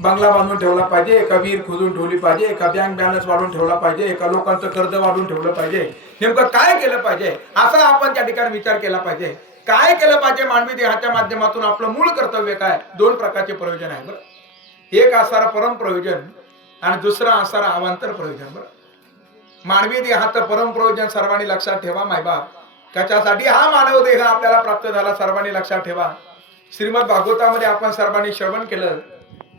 बंगला बांधून ठेवला पाहिजे, एका विहीर खोदून ठेवली पाहिजे, एका बँक बॅलन्स वाढवून ठेवला पाहिजे, एका लोकांचं कर्ज वाढवून ठेवलं पाहिजे. नेमकं काय केलं पाहिजे असा आपण त्या ठिकाणी विचार केला पाहिजे. काय केलं पाहिजे मानवी देहाच्या माध्यमातून आपलं मूळ कर्तव्य काय. दोन प्रकारचे प्रयोजन आहे बरं. एक असणारा परम प्रयोजन आणि दुसरा असणारा अवांतर प्रयोजन. बरं, मानवी देहाचं परम प्रयोजन सर्वांनी लक्षात ठेवा मायबाप. त्याच्यासाठी हा मानव देह आपल्याला प्राप्त झाला, सर्वांनी लक्षात ठेवा. श्रीमद भागवतामध्ये आपण सर्वांनी श्रवण केलं.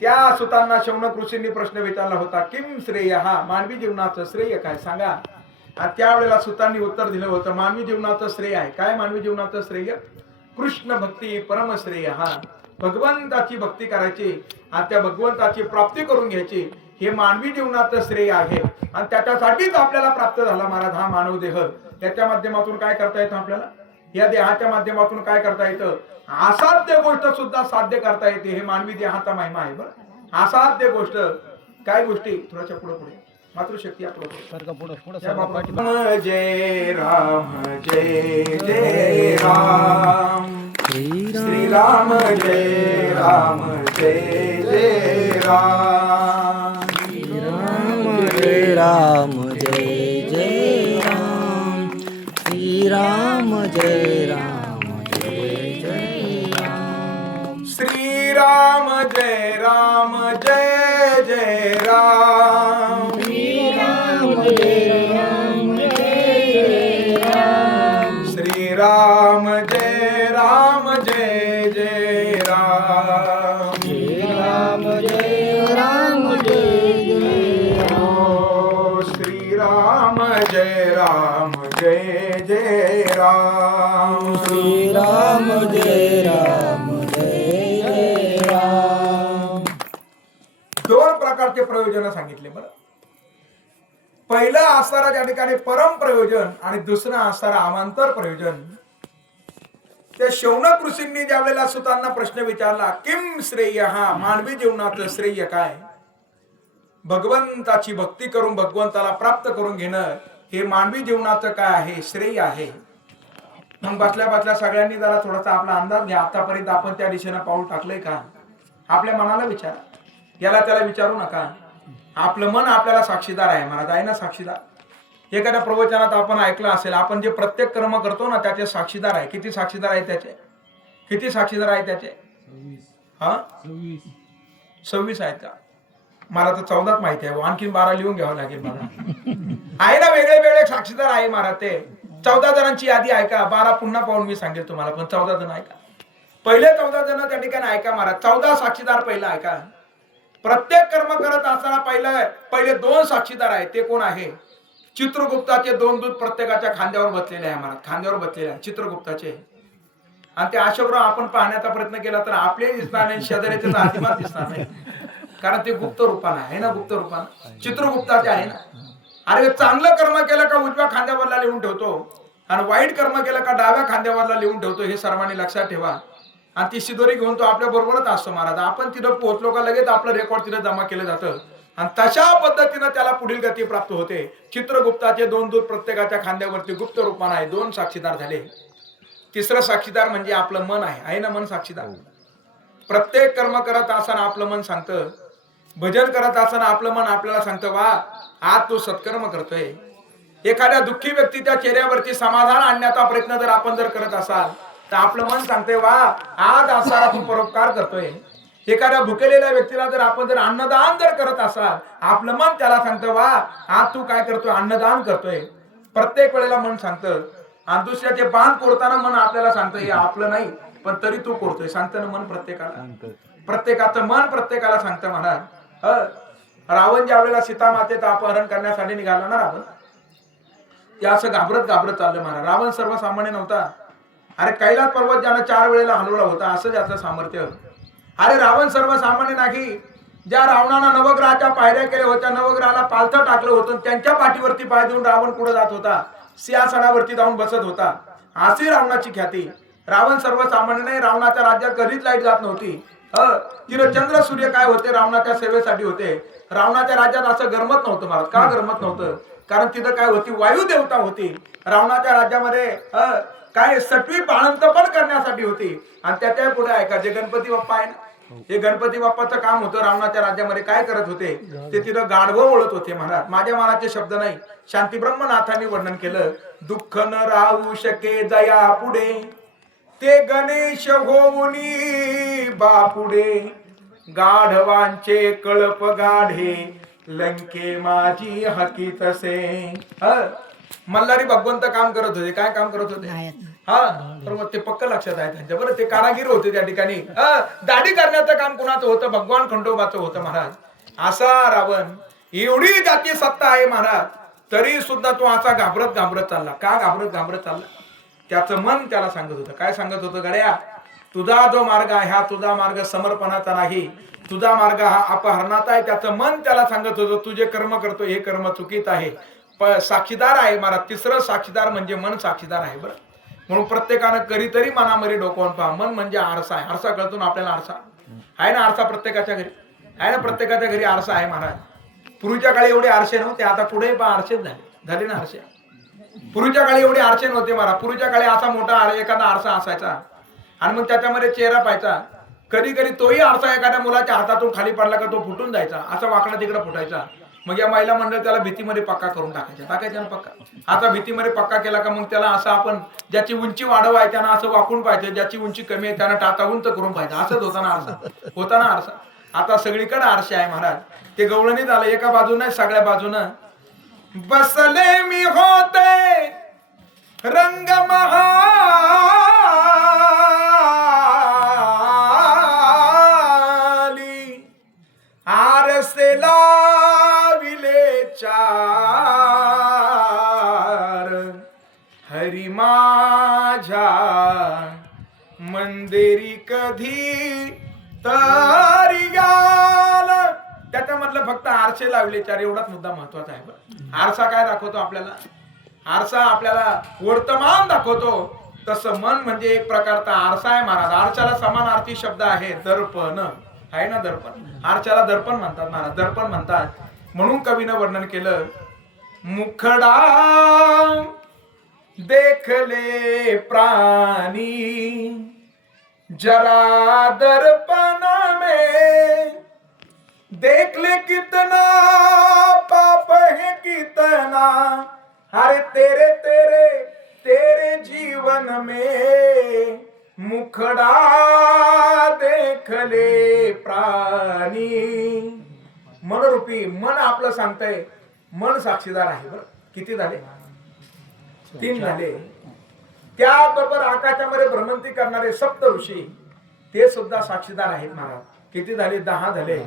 त्या सुतांना शौनक ऋषींनी प्रश्न विचारला होता, किम श्रेय, हा मानवी जीवनाचं श्रेय काय सांगा. आणि त्यावेळेला सुतांनी उत्तर दिलं होतं, मानवी जीवनाचं श्रेय आहे काय. मानवी जीवनाचं श्रेय कृष्ण भक्ती परमश्रेय. हा भगवंताची भक्ती करायची आणि त्या भगवंताची प्राप्ती करून घ्यायची, हे मानवी जीवनाचं श्रेय आहे. आणि त्याच्यासाठीच आपल्याला प्राप्त झाला महाराज हा मानव देह. त्याच्या माध्यमातून काय करता येतं आपल्याला, या देहाच्या माध्यमातून काय करता येतं, असाध्य गोष्ट सुद्धा साध्य करता येते. हे मानवी देहाचा महिमा आहे. बरं, असाध्य गोष्ट काय गोष्टी थोड्याशा पुढे पुढे मातृशक्ती या पुढे जय राम जय जय राम श्री राम जय राम जय जय राम जय राम जय जय राम श्री राम जय राम जय जय राम श्री राम जय राम जय जय राम श्री राम जय राम जय जय राम श्री राम जय राम जय जय राम श्री राम जय राम जय जय राम श्री राम जय राम जय जय राम श्री राम जय राम जय जय राम. दोन प्रकारचे प्रयोजन सांगितले. बरं, पहिलं असणारा त्या ठिकाणी परम प्रयोजन आणि दुसरं असणारा अवांतर प्रयोजन. त्या शौनक ऋषींनी ज्या वेळेला सुतांना प्रश्न विचारला, किम श्रेय, हा मानवी जीवनाचं श्रेय काय. भगवंताची भक्ती करून भगवंताला प्राप्त करून घेणं हे मानवी जीवनाचं काय आहे, श्रेय आहे. मग बसल्या बसल्या सगळ्यांनी जरा थोडासा आपला अंदाज घ्या. आतापर्यंत आपण त्या दिशेनं पाऊल टाकलंय का. आपल्या मनाला विचारा, याला त्याला विचारू नका. आपलं मन आपल्याला साक्षीदार आहे महाराज, आहे ना साक्षीदार. एखाद्या प्रवचनात आपण ऐकलं असेल, आपण जे प्रत्येक कर्म करतो ना त्याचे साक्षीदार आहे. किती साक्षीदार आहे त्याचे, किती साक्षीदार आहे त्याचे. हा 26 आहेत का. मला तर 14च माहिती आहे, आणखीन 12 लिहून घ्यावं लागेल मला. आहे ना वेगळे वेगळे साक्षीदार आहे महाराज. ते 14 जणांची यादी ऐका, 12 पुन्हा पाहून मी सांगेल तुम्हाला, पण 14 जण ऐका. पहिले 14 जण त्या ठिकाणी ऐका महाराज. 14 साक्षीदार पहिला ऐका. प्रत्येक कर्म करत असताना पहिले 2 साक्षीदार आहेत. ते कोण आहे, चित्रगुप्ताचे 2 दूत प्रत्येकाच्या खांद्यावर बसलेले आहे महाराज, खांद्यावर बसलेले आहे चित्रगुप्ताचे. आणि ते अशोकराव आपण पाहण्याचा प्रयत्न केला तर आपले दिसणार नाही, शेजाऱ्याचे तर अजिबात दिसणार नाही, कारण ते गुप्त रूपानं आहे ना. गुप्त रूपानं चित्रगुप्ताचे आहे ना. अरे चांगलं कर्म केलं का उजव्या खांद्यावरला लिहून ठेवतो आणि वाईट कर्म केलं का डाव्या खांद्यावरला लिहून ठेवतो, हे सर्वांनी लक्षात ठेवा. आणि ती शिदोरी घेऊन तो आपल्या बरोबरच असतो महाराज. आपण तिथं पोहोचलो का लगेच आपलं रेकॉर्ड तिथं जमा केलं जातं आणि तशा पद्धतीनं त्याला पुढील गती प्राप्त होते. चित्रगुप्ताचे 2 दूत प्रत्येकाच्या खांद्यावरती गुप्त रूपानं आहे. 2 साक्षीदार झाले. तिसरं साक्षीदार म्हणजे आपलं मन आहे ना. मन साक्षीदार. प्रत्येक कर्म करत असताना आपलं मन सांगतं, भजन करत असताना आपलं मन आपल्याला सांगतं, वा आज तू सत्कर्म करतोय. एखाद्या दुःखी व्यक्तीच्या चेहऱ्यावरती समाधान आणण्याचा प्रयत्न जर आपण करत असाल तर आपलं मन सांगतंय, वा आज असा तू परोपकार करतोय. एखाद्या भुकेलेल्या व्यक्तीला जर आपण अन्नदान करत असाल, आपलं मन त्याला सांगतं, वा आज तू काय करतोय, अन्नदान करतोय. प्रत्येक वेळेला मन सांगतं. आणि दुसऱ्याचे बांध कोरताना मन आपल्याला सांगतं, हे आपलं नाही पण तरी तू कोरतोय. सांगतं ना मन प्रत्येकाला, प्रत्येकाचं मन प्रत्येकाला सांगतं महाराज. रावण ज्या वेळेला सीता मातेचं अपहरण करण्यासाठी निघाला ना रावण, ते असं घाबरत घाबरत चाललं महाराज. रावण सर्वसामान्य नव्हता. अरे कैलास पर्वत ज्यानं 4 वेळेला हलवला होता, असं ज्याचं सामर्थ्य. अरे रावण सर्वसामान्य नाही. ज्या रावणानं नवग्रहाच्या पायऱ्या केल्या होत्या, नवग्रहाला पालथं टाकलं होतं, त्यांच्या पाठीवरती पाय देऊन रावण पुढे जात होता, सिंहासनावरती जाऊन बसत होता. अशी रावणाची ख्याती. रावण सर्वसामान्य नाही. रावणाच्या राज्यात कधीच लाईट जात नव्हती. तिथं चंद्र सूर्य काय होते, रावणाच्या सेवेसाठी होते. रावणाच्या राज्यात असं गरमत नव्हतं महाराज. का गरमत नव्हतं, कारण तिथं काय होती, वायू देवता होती. रावणाच्या राज्यामध्ये काय 6वी पाळंत पण करण्यासाठी होती. आणि त्याच्या पुढे ऐका, जे गणपती बाप्पा आहे ना, हे गणपती बाप्पाचं काम होतं रावणाच्या राज्यामध्ये. काय करत होते ते तिथं गाढवं ओळत होते महाराज. माझ्या मनाचे शब्द नाही, शांती ब्रह्मनाथांनी वर्णन केलं. दुःख न राहू शके जया पुढे, ते गणेश होऊनी बापुडे, गाढवांचे कळप गाढे, लंके माझी हकी तसे. मल्हारी भगवंत काम करत होते. काय काम करत होते? हा बरोबर, ते पक्क लक्षात आहे त्यांच्या. बरं, ते कारागीर होते त्या ठिकाणी. दाढी करण्याचं काम कुणाचं होतं? भगवान खंडोबाचं होतं महाराज. असा रावण, एवढी जाती सत्ता आहे महाराज, तरी सुद्धा तो असा घाबरत घाबरत चालला. का घाबरत घाबरत चालला? त्याचं मन त्याला सांगत होतं. काय सांगत होतं? गड्या, तुझा जो मार्ग आहे हा तुझा मार्ग समर्पणाचा नाही, तुझा मार्ग हा अपहरणाचा आहे. त्याचं मन त्याला सांगत होतं तुझे कर्म करतो हे कर्म चुकीत आहे. साक्षीदार आहे महाराज. तिसरं साक्षीदार म्हणजे मन साक्षीदार आहे. बरं, म्हणून प्रत्येकानं कधीतरी मनामध्ये डोकवून पहा. मन म्हणजे आरसा आहे. आरसा कळतो ना आपल्याला? आरसा आहे ना, आरसा प्रत्येकाच्या घरी आहे ना, प्रत्येकाच्या घरी आरसा आहे महाराज. पूर्वीच्या काळी एवढे आरसे नव्हते, आता पुढे पण आरसेच झाले ना आरसे. पूर्वीच्या काळी एवढे आरसे नव्हते महाराज. पूर्वीच्या काळी असा मोठा एखादा आरसा असायचा आणि मग त्याच्यामध्ये चेहरा पाहायचा. कधी कधी तोही आरसा एखाद्या मुलाच्या हातातून खाली पडला का तो फुटून जायचा, असा वाकडा तिकडे फुटायचा. मग या महिला मंडळ त्याला भीतीमध्ये पक्का करून टाकायचा ना पक्का. आता भीतीमध्ये पक्का केला का मग त्याला असं आपण ज्याची उंची वाढव आहे त्यानं असं वाकून पाहिजे, ज्याची उंची कमी आहे त्यानं टाटा उंच करून पाहिजे. असंच होता ना आरसा. आता सगळीकडे आरसे आहे महाराज. ते गवळणी झालं एका बाजूने, सगळ्या बाजूनं बसले मी होते रंग महाली, आरसे लाविले चार, हरी माझ्या मंदिरी कधी तरी गाल. त्याच्यामधलं फक्त आरसे लावले चार, एवढाच मुद्दा महत्वाचा आहे. आरसा काय दाखवतो आपल्याला? आरसा आपल्याला वर्तमान दाखवतो. तसं मन म्हणजे एक प्रकारचा आरसा आहे महाराज. आरशाला समानार्थी शब्द आहे दर्पण, आहे ना दर्पण. आरशाला दर्पण म्हणतात महाराज, दर्पण म्हणतात. म्हणून कवीनं वर्णन केलं, मुखडा देखले प्राणी जरा दर्पण में, देख ले कितना पाप है कितना, अरे तेरे तेरे तेरे जीवन में, मुखड़ा देख ले प्राणी. मनरूपी मन आपलं सांगतंय, मन साक्षीदार आहे. बरं, किती झाले? 3 झाले. त्याबरोबर आकाशामध्ये भ्रमंती करणारे सप्त ऋषी ते सुद्धा साक्षीदार आहेत महाराज. किती झाले? 10 झाले.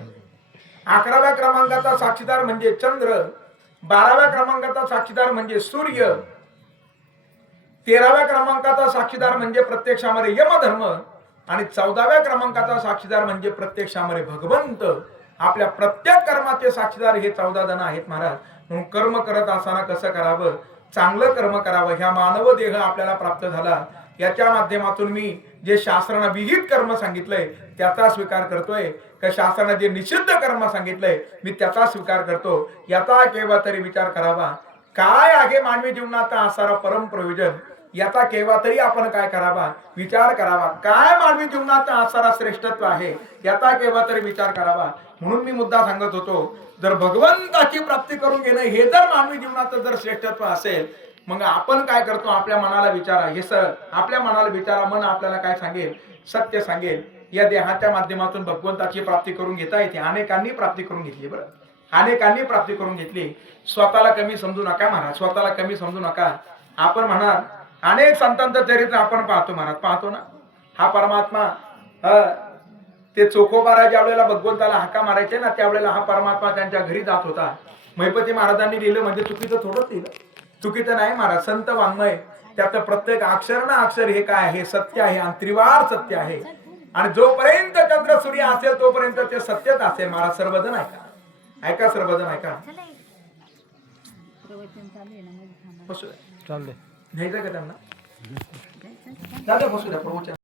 11व्या क्रमांकाचा साक्षीदार म्हणजे चंद्र, 12व्या क्रमांकाचा साक्षीदार म्हणजे सूर्य, 13व्या क्रमांकाचा साक्षीदार म्हणजे प्रत्यक्षामध्ये यमधर्म आणि 14व्या क्रमांकाचा साक्षीदार म्हणजे प्रत्यक्षामध्ये भगवंत. आपल्या प्रत्येक कर्माचे साक्षीदार हे 14 जण आहेत महाराज. म्हणून कर्म करत असताना कसं करावं? चांगलं कर्म करावं. ह्या मानव देह आपल्याला प्राप्त झाला, याच्या माध्यमातून मी जे शास्त्रानं विहित कर्म सांगितलंय त्याचा स्वीकार करतोय, का शास्त्रानं जे निषिद्ध कर्म सांगितलंय मी त्याचा स्वीकार करतो, याचा केव्हा तरी विचार करावा. काय आहे मानवी जीवनाचा असारा परम प्रयोजन, याचा केव्हा तरी आपण काय करावा? विचार करावा. काय मानवी जीवनाचा असारा श्रेष्ठत्व आहे, याचा केव्हा तरी विचार करावा. म्हणून मी मुद्दा सांगत होतो, जर भगवंताची प्राप्ती करून घेणं हे जर मानवी जीवनाचं जर श्रेष्ठत्व असेल, मग आपण काय करतो? आपल्या मनाला विचारा. हे सर आपल्या मनाला विचारा. मन आपल्याला काय सांगेल? सत्य सांगेल. या देहाच्या माध्यमातून भगवंताची प्राप्ती करून घेता येते. अनेकांनी प्राप्ती करून घेतली. बरं, अनेकांनी प्राप्ती करून घेतली. स्वतःला कमी समजू नका महाराज, स्वतःला कमी समजू नका. आपण म्हणाल अनेक संतांचं चरित्र आपण पाहतो महाराज, पाहतो ना. हा परमात्मा ते चोखोबारा ज्या वेळेला भगवंताला हाका मारायचे ना, त्यावेळेला हा परमात्मा त्यांच्या घरी जात होता. महिपती महाराजांनी लिहिलं म्हणजे चुकीचं थोडंच लिहिलं, चुकीचं नाही महाराज. संत वाङ्मय त्याचं प्रत्येक अक्षर ना अक्षर हे काय आहे? सत्य आहे आणि त्रिवार सत्य आहे. आणि जोपर्यंत चंद्र सूर्य असेल तोपर्यंत ते सत्यच असेल महाराज. सर्वजण ऐका, ऐका सर्वजण ऐका. चाललंय नाही का त्यांना? दादा बसू द्या प्रवचन.